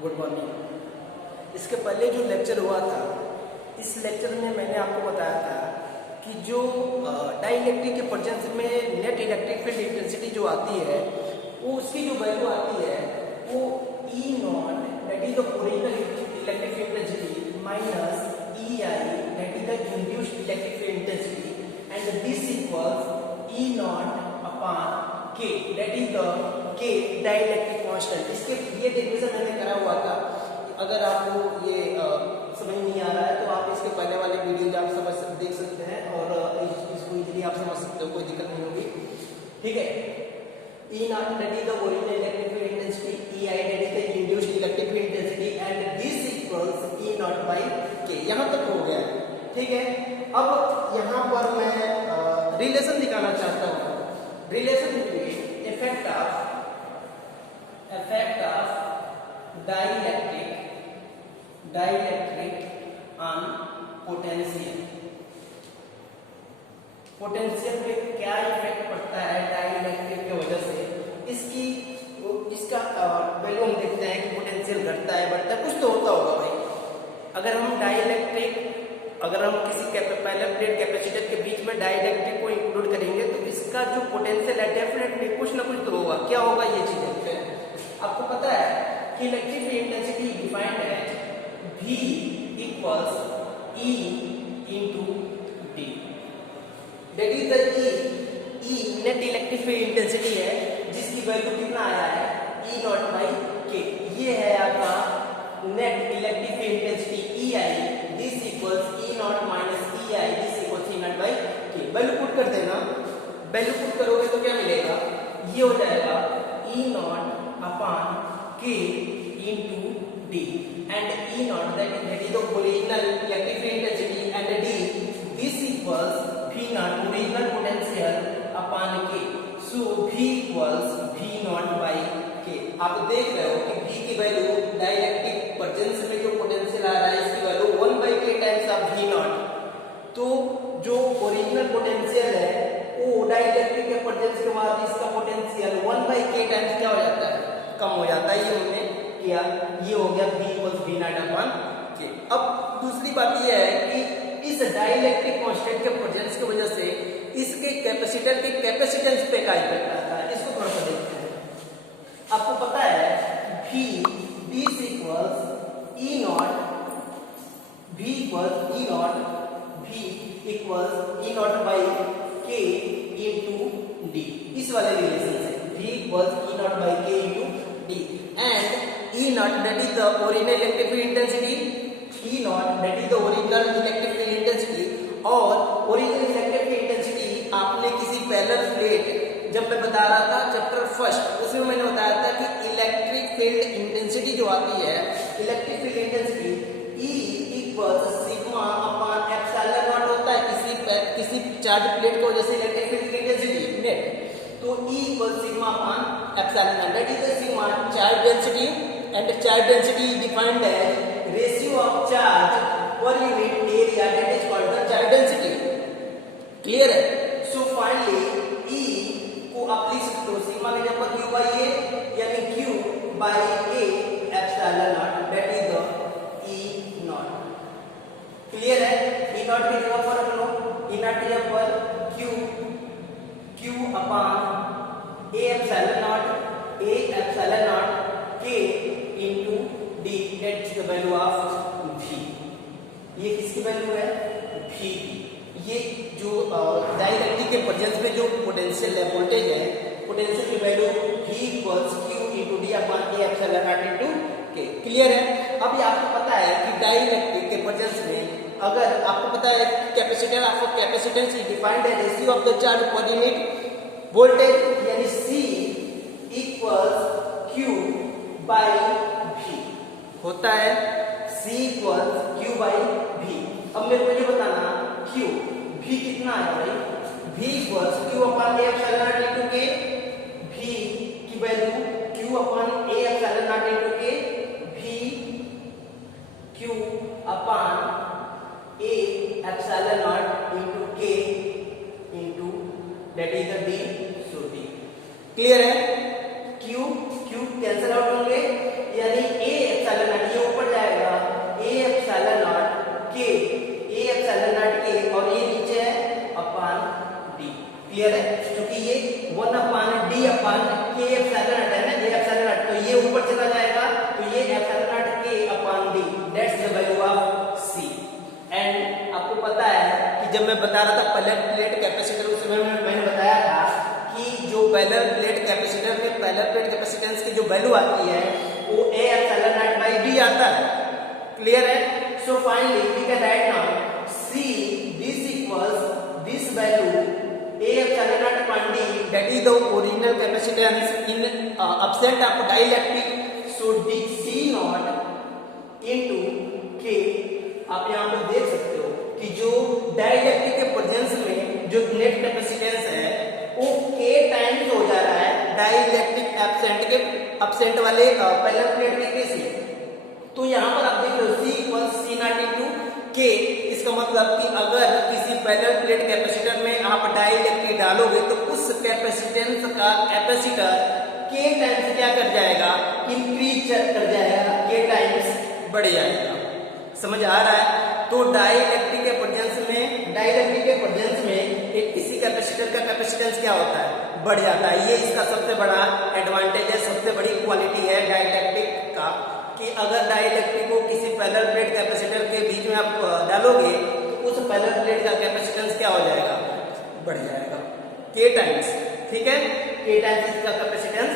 Good morning. इसके पहले जो लेक्चर हुआ था, इस लेक्चर में मैंने आपको बताया था कि जो डाइलेक्ट्रिक के प्रेजेंस में नेट इलेक्ट्रिक फील्ड इंटेंसिटी जो आती है, वो उसकी जो वैल्यू आती है वो E not that is the original electric field intensity minus EI that is the induced electric field intensity and this equals E not upon K that is the K dielectric constant. इसके ये derivation मैंने करा हुआ था। अगर आपको ये समझ नहीं आ रहा है तो आप इसके पहले वाले वीडियो आप समझ देख सकते हैं और इसको इजीली आप समझ सकते हो, कोई दिक्कत नहीं होगी। ठीक है, E not that is the original electric field intensity, EI that is the induced electric field intensity and this equals E not by K। यहां तक हो गया। ठीक है, अब यहां पर मैं रिलेशन दिखाना चाहता हूं। Relation between effect of dielectric on potential। Potential पे क्या इफेक्ट पड़ता है डाइलेक्ट्रिक की वजह से, इसका वैल्यू हम देखते हैं कि पोटेंशियल घटता है बढ़ता है, कुछ तो होता होगा भाई। अगर हम किसी पैरेलल प्लेट कैपेसिटर के बीच में डाइलेक्ट्रिक को इंक्लूड करेंगे तो इसका जो पोटेंशियल है डेफिनेटली कुछ ना कुछ तो होगा। क्या होगा ये चीजें आपको पता है कि इलेक्ट्रिक फील्ड इंटेंसिटी डिफाइंड है V equals E into D। That is the E net electric field intensity है जिसकी वैल्यू कितना आया है E नॉट बाई K। ये है आपका net electric field intensity EI this equals E not minus EI this equals E not by K। Value put कर देना, वैल्यू पुट करोगे तो क्या मिलेगा, ये हो जाएगा E not upon K into D and E not that is the original electric field intensity and D this equals V not original potential upon K। So V equals V not by K। आप देख रहे हो कि V की value dielectric presence में जो potential आ रहा है इसकी value 1 by K times of V not. तो जो ओरिजिनल पोटेंशियल है वो डाइलेक्ट्रिक के प्रेजेंस के बाद इसका पोटेंशियल 1 बाई K टाइम्स क्या हो जाता है, कम हो जाता है। ये हमने किया, ये हो गया V equals V not upon K। अब दूसरी बात ये है कि इस डाइलेक्ट्रिक कांस्टेंट के प्रेजेंस की वजह से इसके कैपेसिटर के कैपेसिटेंस पे का इफेक्ट आता है। इसको थोड़ा सा देखते हैं। आपको पता है V this equals E not, V equals E not, V equals E not by K into D। इस वाले रिलेशन से V equals E not by K into D and E not that is the original electric field intensity, E not that is the original electric field intensity. और original electric field intensity आपने किसी parallel plate, जब मैं बता रहा था chapter first, उसमें मैंने बताया था कि इलेक्ट्रिक फील्ड इंटेंसिटी जो आती है, electric field intensity E equals sigma upon epsilon naught होता है किसी चार्ज प्लेट की वजह से इलेक्ट्रिक फील्ड इंटेंसिटी नेट। तो E equals sigma upon epsilon naught that is the sigma charge density and charge density is defined as ratio of charge per unit area that is called the charge density. Clear है? So finally E को आप लिख सकते हो sigma की जगह पर Q by A यानी Q by A epsilon naught that is the E not. Clear है? E नॉट की जगह पर रख लो, E नॉट की जगह पर Q upon A epsilon not K into D that is the value of V। ये किसकी वैल्यू है? V। ये जो डाइलेक्ट्रिक के प्रेजेंस में जो पोटेंशियल है, वोल्टेज है, पोटेंशियल की value V equals Q into D upon A epsilon not into K। Clear है? अब ये आपको पता है कि डाइलेक्ट्रिक के प्रेजेंस में अगर आपको पता है capacitor of capacitance is defined as ratio of the charge per unit voltage यानी C equals Q by V होता है। C equals Q by V। अब मेरे को ये बताना Q V कितना है भाई, V equals Q upon A epsilon not into K। V की value Q upon A epsilon not into K, V Q upon A epsilon not into K into that is the D। So D clear है? Q cancel out होंगे यानी A मैं बता रहा था parallel plate capacitor, उस समय मैंने बताया था कि जो पैरेलल प्लेट कैपेसिटर में पैरेलल प्लेट कैपेसिटेंस की जो वैल्यू आती है वो A epsilon not by D आता है। क्लियर है? So finally we can write now C this equals this value A epsilon naught upon D, that is the original capacitance in absent of dielectric, so D C naught into K। आप यहाँ पर देख सकते हो कि जो dielectric के presence में जो नेट कैपेसिटेंस है वो K टाइम्स हो जा रहा है डाइलेक्ट्रिक एब्सेंट वाले पैरेलल प्लेट के केस में। तो यहाँ पर आप देख रहे हो C equals C not into K। इसका मतलब कि अगर किसी पैरेलल प्लेट कैपेसिटर में आप डाइलेक्ट्रिक डालोगे तो उस कैपेसिटेंस का कैपेसिटर K टाइम्स क्या कर जाएगा, इंक्रीज कर जाएगा, K टाइम्स बढ़ जाएगा। समझ आ रहा है? तो डाइलेक्ट्रिक के प्रेजेंस में एक किसी कैपेसिटर का कैपेसिटेंस क्या होता है, बढ़ जाता है। ये इसका सबसे बड़ा एडवांटेज है, सबसे बड़ी क्वालिटी है डाइलेक्ट्रिक का, कि अगर डाइलेक्ट्रिक को किसी पैरेलल प्लेट कैपेसिटर के बीच में आप डालोगे तो उस पैरेलल प्लेट का कैपेसिटेंस क्या हो जाएगा, बढ़ जाएगा K टाइम्स। ठीक है, K टाइम्स इसका कैपेसिटेंस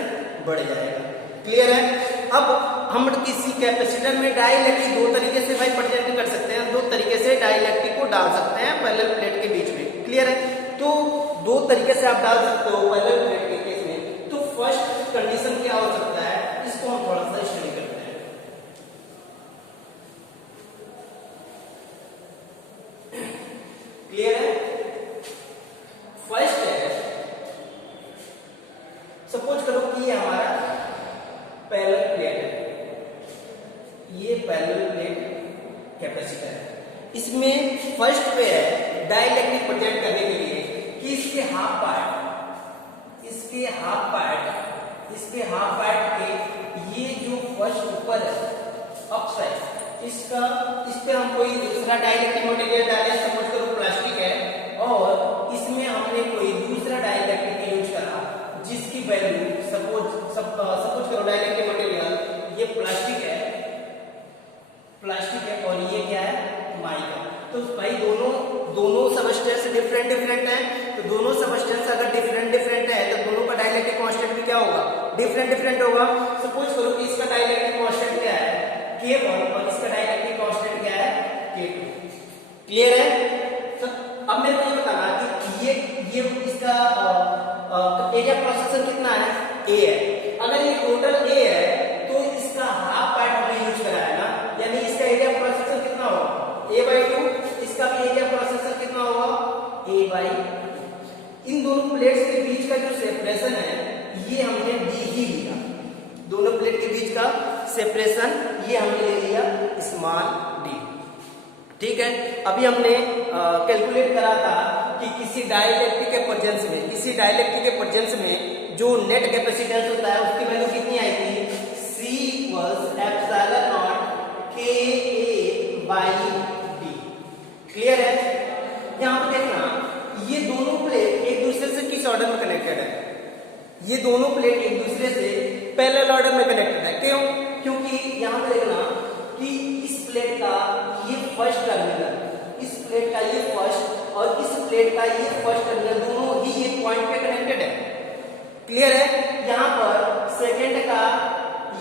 बढ़ जाएगा। क्लियर है? अब हम किसी कैपेसिटर में डाइलेक्ट्रिक दो तरीके से भाई प्रेजेंट कर सकते हैं, दो तरीके से डाइलेक्ट्रिक को डाल सकते हैं पैरेलल प्लेट के बीच में। क्लियर है? तो दो तरीके से आप डाल सकते हो पैरेलल प्लेट के केस में। तो फर्स्ट कंडीशन क्या हो सकता है, इसको हम थोड़ा सा स्टडी करते हैं। क्लियर है? फर्स्ट है, सपोज करो कि ये हमारा पैरेलल प्लेट है, ये पैरेलल प्लेट कैपेसिटर है। इसमें फर्स्ट पे है डाइलेक्ट्रिक प्रेजेंट करने के लिए कि इसके हाफ पार्ट के ये जो फर्स्ट ऊपर है अप साइड, इस पे हम कोई दूसरा डाइलेक्ट्रिक मटेरियल डाले, सपोज करो प्लास्टिक है, और इसमें हमने कोई दूसरा डाइलेक्ट्रिक यूज करा जिसकी वैल्यू सपोज करो डाइलेक्ट्रिक मटेरियल ये प्लास्टिक है और ये क्या है, माइका। तो भाई दोनों सबस्टेंस डिफरेंट है, तो दोनों सबस्टेंस अगर डिफरेंट है तो दोनों का डाइलेक्ट्रिक कांस्टेंट भी क्या होगा, डिफरेंट होगा। सपोज करो कि इसका डाइलेक्ट्रिक कांस्टेंट क्या है, K1, और इसका डाइलेक्ट्रिक कांस्टेंट क्या है, K2। क्लियर है? तो अब मेरे को ये बताना कि ये इसका एरिया क्रॉस सेक्शन कितना है, A है। अगर ये टोटल A है तो इसका हाफ पार्ट हमने यूज करा है ना, यानी इसका एरिया क्रॉस सेक्शन कितना होगा, A/2। इसका भी एरिया क्रॉस सेक्शन कितना होगा, A/2। इन दोनों प्लेट्स के बीच का जो सेपरेशन है ये हमने D ही लिया, दोनों प्लेट के बीच का सेपरेशन ये हमने ले लिया स्मॉल d। ठीक है, अभी हमने कैलकुलेट करा था कि किसी डाइलेक्ट्रिक के प्रेजेंस में जो नेट कैपेसिटेंस होता है उसकी वैल्यू कितनी आई थी, C equals epsilon not Ka/D। Clear है? यहाँ पर देखना, ये दोनों प्लेट एक दूसरे से किस ऑर्डर में कनेक्टेड है, ये दोनों प्लेट एक दूसरे से पैरेलल ऑर्डर में कनेक्टेड है। क्यों? क्योंकि यहाँ पर देखना कि इस प्लेट का ये फर्स्ट टर्मिनल, इस प्लेट का ये फर्स्ट और इस प्लेट का ये फर्स्ट टर्मिनल दोनों ही एक पॉइंट पे कनेक्टेड है। क्लियर है? यहाँ पर सेकंड का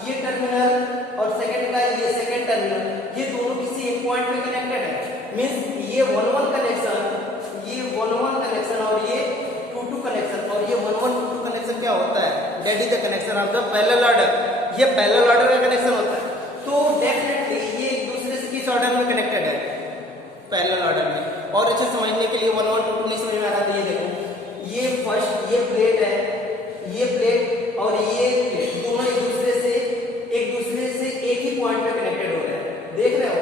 ये टर्मिनल और सेकंड का ये सेकंड टर्मिनल ये दोनों किसी एक पॉइंट पे कनेक्टेड है। मींस ये 1-1 कनेक्शन, ये 1-1 कनेक्शन और ये 2-2 कनेक्शन, और ये 1-1-2-2 कनेक्शन क्या होता है, that is the connection of the parallel order. ये पैरेलल ऑर्डर का कनेक्शन होता है। तो डेफिनेटली ये एक दूसरे से किस ऑर्डर में कनेक्टेड है, पैरेलल ऑर्डर में। और अच्छे समझने के लिए 1-1-2-2 नहीं समझ में आ रहा था, ये देखो, ये फर्स्ट ये प्लेट है, ये प्लेट और ये प्लेट दोनों एक दूसरे से एक ही पॉइंट पे कनेक्टेड हो रहे हैं, देख रहे हो।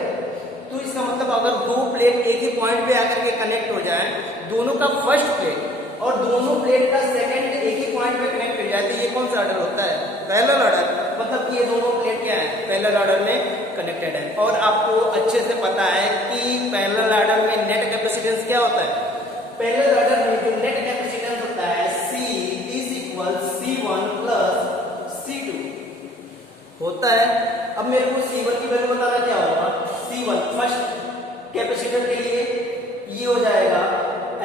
तो इसका मतलब अगर दो प्लेट एक ही पॉइंट पे आकर के कनेक्ट हो जाए, दोनों का फर्स्ट प्लेट और दोनों प्लेट का सेकंड एक ही पॉइंट पे कनेक्ट हो जाए, तो ये कौन सा ऑर्डर होता है, पैरेलल ऑर्डर। मतलब कि ये दोनों प्लेट क्या है, पैरेलल ऑर्डर में कनेक्टेड है। और आपको अच्छे से पता है कि पैरेलल ऑर्डर में नेट कैपेसिटेंस क्या होता है, पैरेलल ऑर्डर में जो नेट कैपेसिटेंस होता है C is equal C1 plus C2 होता है। अब मेरे को C1 की वैल्यू बताना क्या होगा, C1 फर्स्ट कैपेसिटर के लिए ये हो जाएगा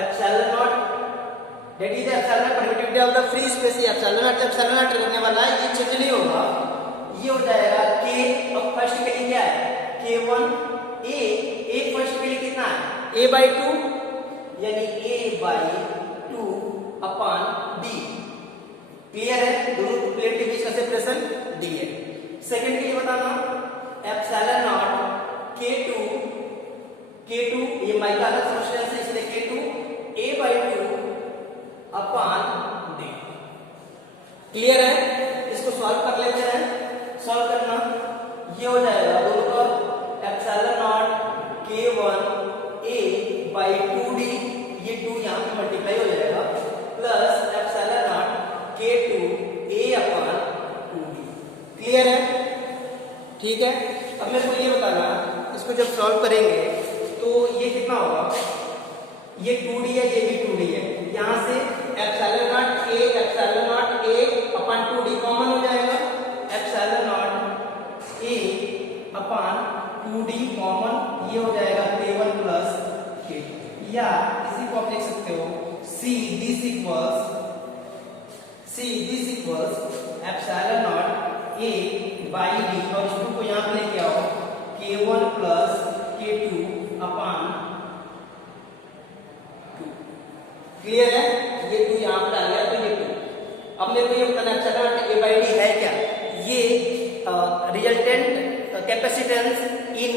epsilon naught, that is epsilon not permittivity of the free space. ये एप्सिलॉन नॉट रहने वाला है, ये चेंज नहीं होगा। ये हो जाएगा k, अब फर्स्ट के लिए क्या है k1 a फर्स्ट के लिए कितना है a/2 यानी a/2 अपॉन d। क्लियर है, दोनों प्लेट के बीच का सेपरेशन d है। सेकंड के लिए बताना एप्सिलॉन नॉट k2 ये माइका अलग सब्सटेंस है इसलिए k2 a/2 upon d। Clear है, इसको सॉल्व कर लेते हैं। सॉल्व करना ये हो जाएगा दोनों का एप्सिलॉन नॉट k1 a/2d, ये 2 यहां पे मल्टीप्लाई हो जाएगा, plus epsilon not k2 a/2d। Clear है, ठीक है। अब मेरे को ये बताना, इसको जब सॉल्व करेंगे तो ये कितना होगा, ये 2d है, ये भी 2d है, यहां से epsilon not a upon 2d common हो जाएगा, epsilon not a upon 2d common, ये हो जाएगा k1 प्लस k। या इसी को आप लिख सकते हो c this equals epsilon not a by d, और इस 2 को यहां पे लेके आओ k1 plus k2 upon 2। Clear है, ये 2 यहां पर आ गया तो ये 2। अब मेरे को ये बताना एप्सिलॉन नॉट a/d है क्या, ये resultant capacitance in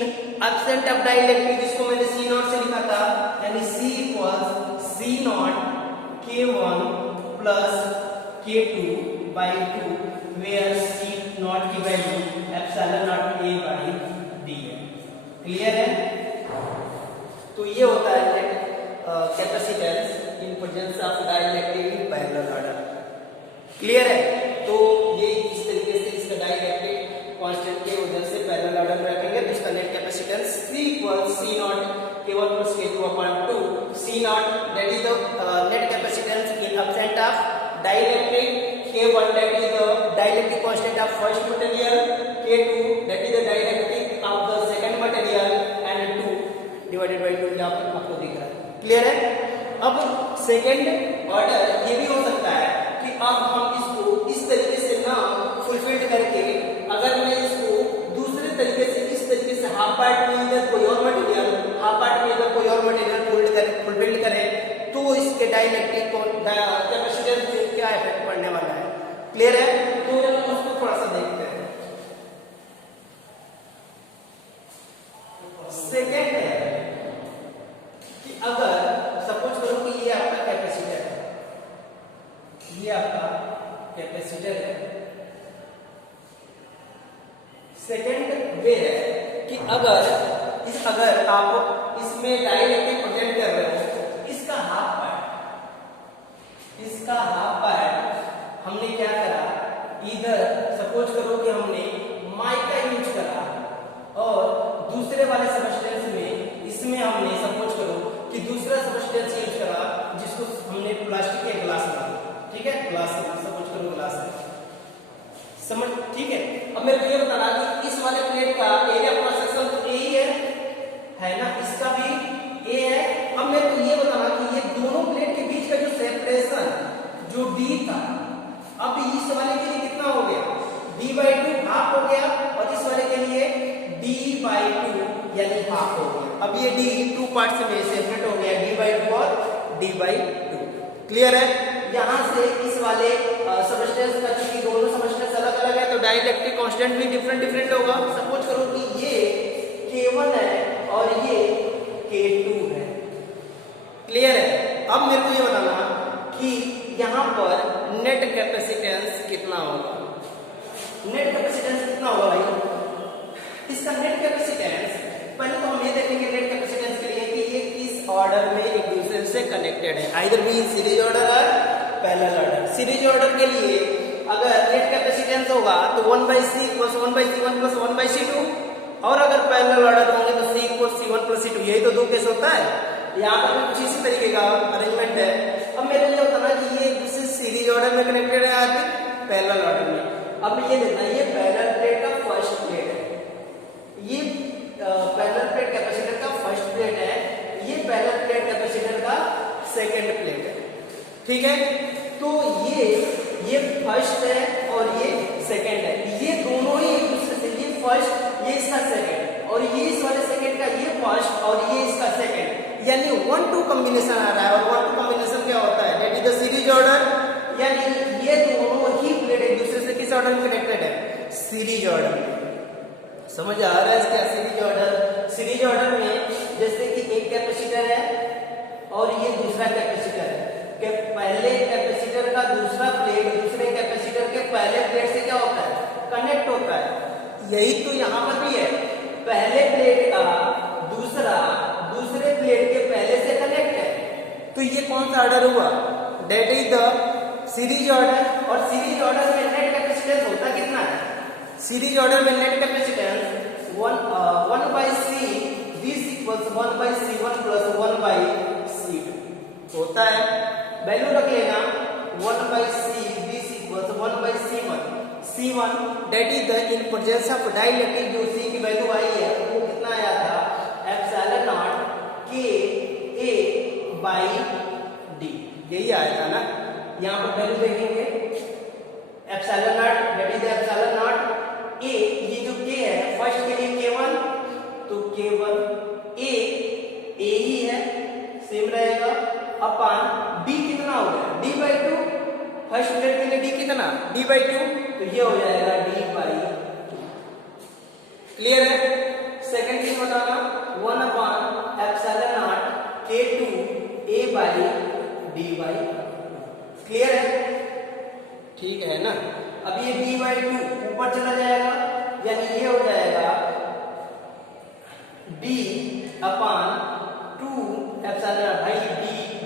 absent of dielectric, जिसको मैंने C नॉट से लिखा था, यानी C equals C not K1 plus K2 by 2 where C not की वैल्यू एप्सिलॉन नॉट a/d है। क्लियर है, तो ये होता है net capacitance in presence of dielectric in parallel order. Clear है, तो ये इस तरीके से इसका डाइलेक्ट्रिक कांस्टेंट के वजह से पैरेलल ऑर्डर में रखेंगे, तो इसका net capacitance C equals C not K1 plus K2 upon 2। C not that is the net capacitance in absent of dielectric, K1 that is the dielectric constant of first material, K2 that is the dielectric of the second material, and 2 divided by 2 यहां पर आपको दिख रहा है। Clear है, अब second order ये भी हो सकता है कि अब हम इसको इस तरीके से ना फुलफिल्ड करके, अगर मैं इसको दूसरे तरीके से इस तरीके से हाफ पार्ट में इधर कोई और मटेरियल, हाफ पार्ट में इधर कोई और मटेरियल फुलफिल्ड करें, तो इसके डाइलेक्ट्रिक कैपेसिटेंस पे क्या इफेक्ट पड़ने वाला है। क्लियर है, तो उसको थोड़ा सा देखते हैं। सेकेंड है कि अगर सपोज करो कि ये आपका कैपेसिटर है, ये आपका कैपेसिटर है। सेकेंड वे है कि अगर आप इसमें डाइलेक्ट्रिक प्रेजेंट कर रहे हो, इसका हाफ पार्ट हमने क्या करा, इधर सपोज करो कि हमने माइका यूज करा, और दूसरे वाले सबस्टेंस में इसमें हमने सपोज करो कि दूसरा सबस्टेंस यूज करा, जिसको हमने प्लास्टिक के ग्लास में, ठीक है, ग्लास में सपोज करो, ग्लास में समझ, ठीक है। अब मेरे को ये बताना कि इस वाले प्लेट का एरिया क्रॉस सेक्शन तो ए ही है ना, इसका भी ए है। अब मेरे को ये बताना कि ये दोनों प्लेट के बीच का जो सेपरेशन जो d था, अब इस वाले के लिए कितना हो गया, d/2 हाफ हो गया, और इस वाले के लिए d/2 यानी हाफ हो गया। अब ये d 2 पार्ट्स में सेपरेट हो गया, d/2 और d/2। क्लियर है, यहां से इस वाले सबस्टेंस का, क्योंकि दोनों सबस्टेंस अलग अलग है तो डाइलेक्ट्रिक कांस्टेंट भी डिफरेंट होगा। सपोज करो कि ये K1 है और ये K2 है। क्लियर है, अब मेरे को ये बताना कि यहां पर नेट कैपेसिटेंस कितना होगा। नेट कैपेसिटेंस कितना होगा भाई, इसका नेट कैपेसिटेंस पहले तो हम ये देखेंगे नेट कैपेसिटेंस के लिए कि ये किस ऑर्डर में एक दूसरे से कनेक्टेड है, either be in series order और पैरेलल ऑर्डर। सीरीज ऑर्डर के लिए अगर नेट कैपेसिटेंस होगा तो 1/c = 1/c1 + 1/c2, और अगर पैरेलल ऑर्डर होंगे तो c = c1 + c2। यही तो दो केस होता है, यहाँ पर भी कुछ इसी तरीके का अरेंजमेंट है। अब मेरे लिए होता ना कि ये दूसरे सीरीज ऑर्डर में कनेक्टेड है, आगे पैरेलल ऑर्डर में। अब ये देखना, ये पैरेलल प्लेट का फर्स्ट प्लेट है, ये पैरेलल प्लेट कैपेसिटर का फर्स्ट प्लेट है, ये पैरेलल प्लेट फर्स्ट, ये इसका सेकंड, और ये इस वाले सेकंड का ये फर्स्ट और ये इसका सेकंड, यानी 1-2 कॉम्बिनेशन आ रहा है। और 1-2 कॉम्बिनेशन क्या होता है? That is the series order, यानी ये दोनों ही प्लेट एक दूसरे से किस ऑर्डर में कनेक्टेड है? सीरीज ऑर्डर में। समझ आ रहा है इसका? सीरीज ऑर्डर, सीरीज ऑर्डर में जैसे कि एक कैपेसिटर है और ये दूसरा कैपेसिटर है, कि पहले कैपेसिटर का दूसरा प्लेट दूसरे कैपेसिटर के पहले प्लेट से क्या होता है? कनेक्ट होता है। यही तो यहाँ पर भी है, पहले प्लेट का दूसरा दूसरे प्लेट के पहले से कनेक्ट है। तो ये कौन सा ऑर्डर हुआ? That is the series order. और सीरीज ऑर्डर में नेट कैपेसिटेंस होता कितना है? सीरीज ऑर्डर में net capacitance 1/C this equals 1/C1 plus 1/C2 होता है। वैल्यू रख लेना 1/C this equals 1/C1। C1 that is the in presence of dielectric, जो C की वैल्यू आई है वो कितना आया था? एप्सिलॉन नॉट KA/D, यही आया था ना। यहाँ पर वैल्यू देखेंगे epsilon naught that is epsilon not A, ये जो K है फर्स्ट के लिए K1, तो K1 A ही है, सेम रहेगा, अपान D कितना हो गया? D/2। फर्स्ट प्लेट के लिए D कितना? D/2, तो ये हो जाएगा D/2। क्लियर है? सेकंड चीज बताना 1/एप्सिलॉन नॉट K2 A/D/2। क्लियर है? ठीक है ना। अब ये D/2 ऊपर चला जाएगा, यानी ये हो जाएगा D/2 एप्सिलॉन,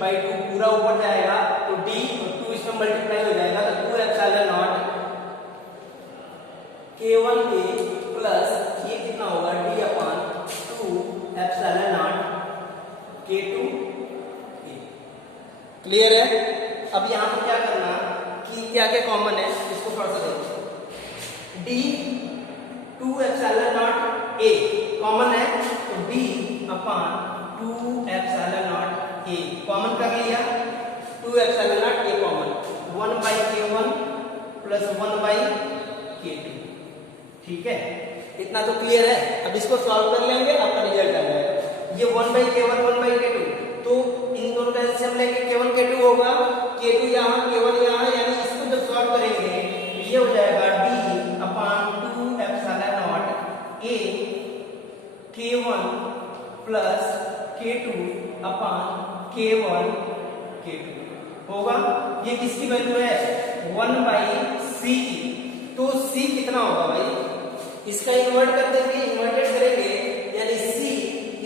भाई D/2 पूरा ऊपर जाएगा तो D और 2 इसमें मल्टीप्लाई हो जाएगा, तो 2 एप्सिलॉन नॉट K1A प्लस ये कितना होगा? D/2 epsilon not K2A। Clear है? अब यहाँ पर क्या करना कि क्या क्या कॉमन है इसको थोड़ा सा देखो। D 2 epsilon not A common है, तो D/2 epsilon not A common कर लिया, 2 epsilon not A common, 1/K1 plus 1/K2। ठीक है, इतना तो क्लियर है। अब इसको सॉल्व कर लेंगे, आपका रिजल्ट आ जाएगा। ये 1/K1 1/K2, तो इन दोनों का एलसीएम लेंगे, K1 K2 होगा, K2 यहाँ K1 यहाँ, यानी इसको जब सॉल्व करेंगे ये हो जाएगा D/2 epsilon not A K1 plus K2/K1 K2 होगा। ये किसकी वैल्यू है? 1/C की। तो C कितना होगा भाई? इसका इन्वर्ट कर देंगे, इन्वर्टेड करेंगे, यानी C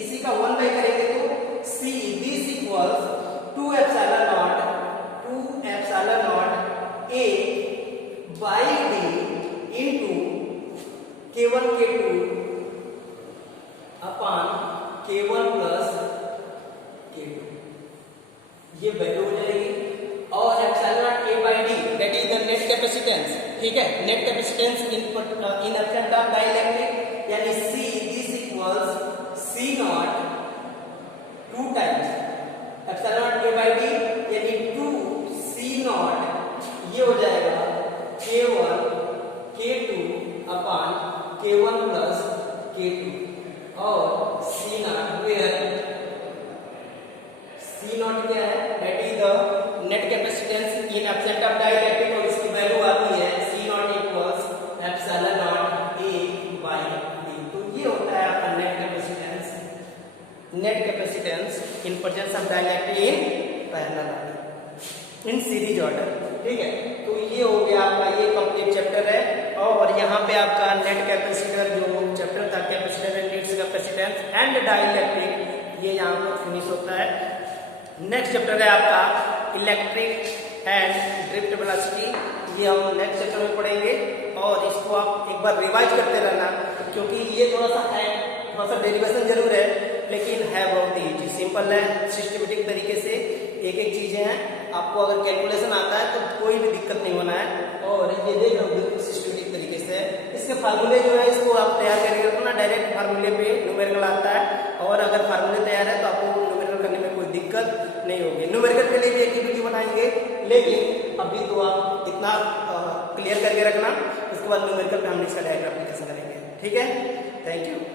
इसी का 1/, करेंगे तो C this equals 2 epsilon not A/D into K1 K2 upon K1 plus K2, ये वैल्यू हो जाएगी। और epsilon not A/D that is the net capacitance. ठीक है, net capacitance in absent of dielectric, यानी C this equals C0 2 times epsilon not A/D, यानी 2 C0, ये हो जाएगा K1 K2 अपान K1 प्लस K2, और C0 वेयर C0 क्या है? That is the net capacitance in absent of dielectric, और इसकी वैल्यू आती है C0 equals epsilon not A/D। तो ये होता है आपका net capacitance in presence of dielectric in parallel in series order. ठीक है, तो ये हो गया आपका, ये कंप्लीट चैप्टर है। और यहाँ पे आपका नेट कैपेसिटर जो चैप्टर था, capacitor and needs capacitance and dielectric, ये यहाँ पर फिनिश होता है। नेक्स्ट चैप्टर है आपका इलेक्ट्रिक एंड ड्रिफ्ट वेलोसिटी, ये हम नेक्स्ट चैप्टर में पढ़ेंगे। और इसको आप एक बार रिवाइज करते रहना, क्योंकि ये थोड़ा सा डेरिवेशन जरूर है, लेकिन है बहुत ही सिंपल है, सिस्टमेटिक तरीके से एक एक चीजें हैं। आपको अगर कैलकुलेशन आता है तो कोई भी दिक्कत नहीं होना है। और ये देख लो बिल्कुल सिस्टमेटिक तरीके से इसके फार्मूले जो है इसको आप तैयार करके रखो ना, डायरेक्ट फार्मूले पे न्यूमेरिकल आता है। और अगर फार्मूले तैयार है तो आपको न्यूमेरिकल करने में कोई दिक्कत नहीं होगी। न्यूमेरिकल के लिए भी एक वीडियो बनाएंगे, लेकिन अभी तो आप इतना क्लियर करके रखना, उसके बाद न्यूमेरिकल पे हम इसका डायग्राम एप्लीकेशन करेंगे। ठीक है, थैंक यू।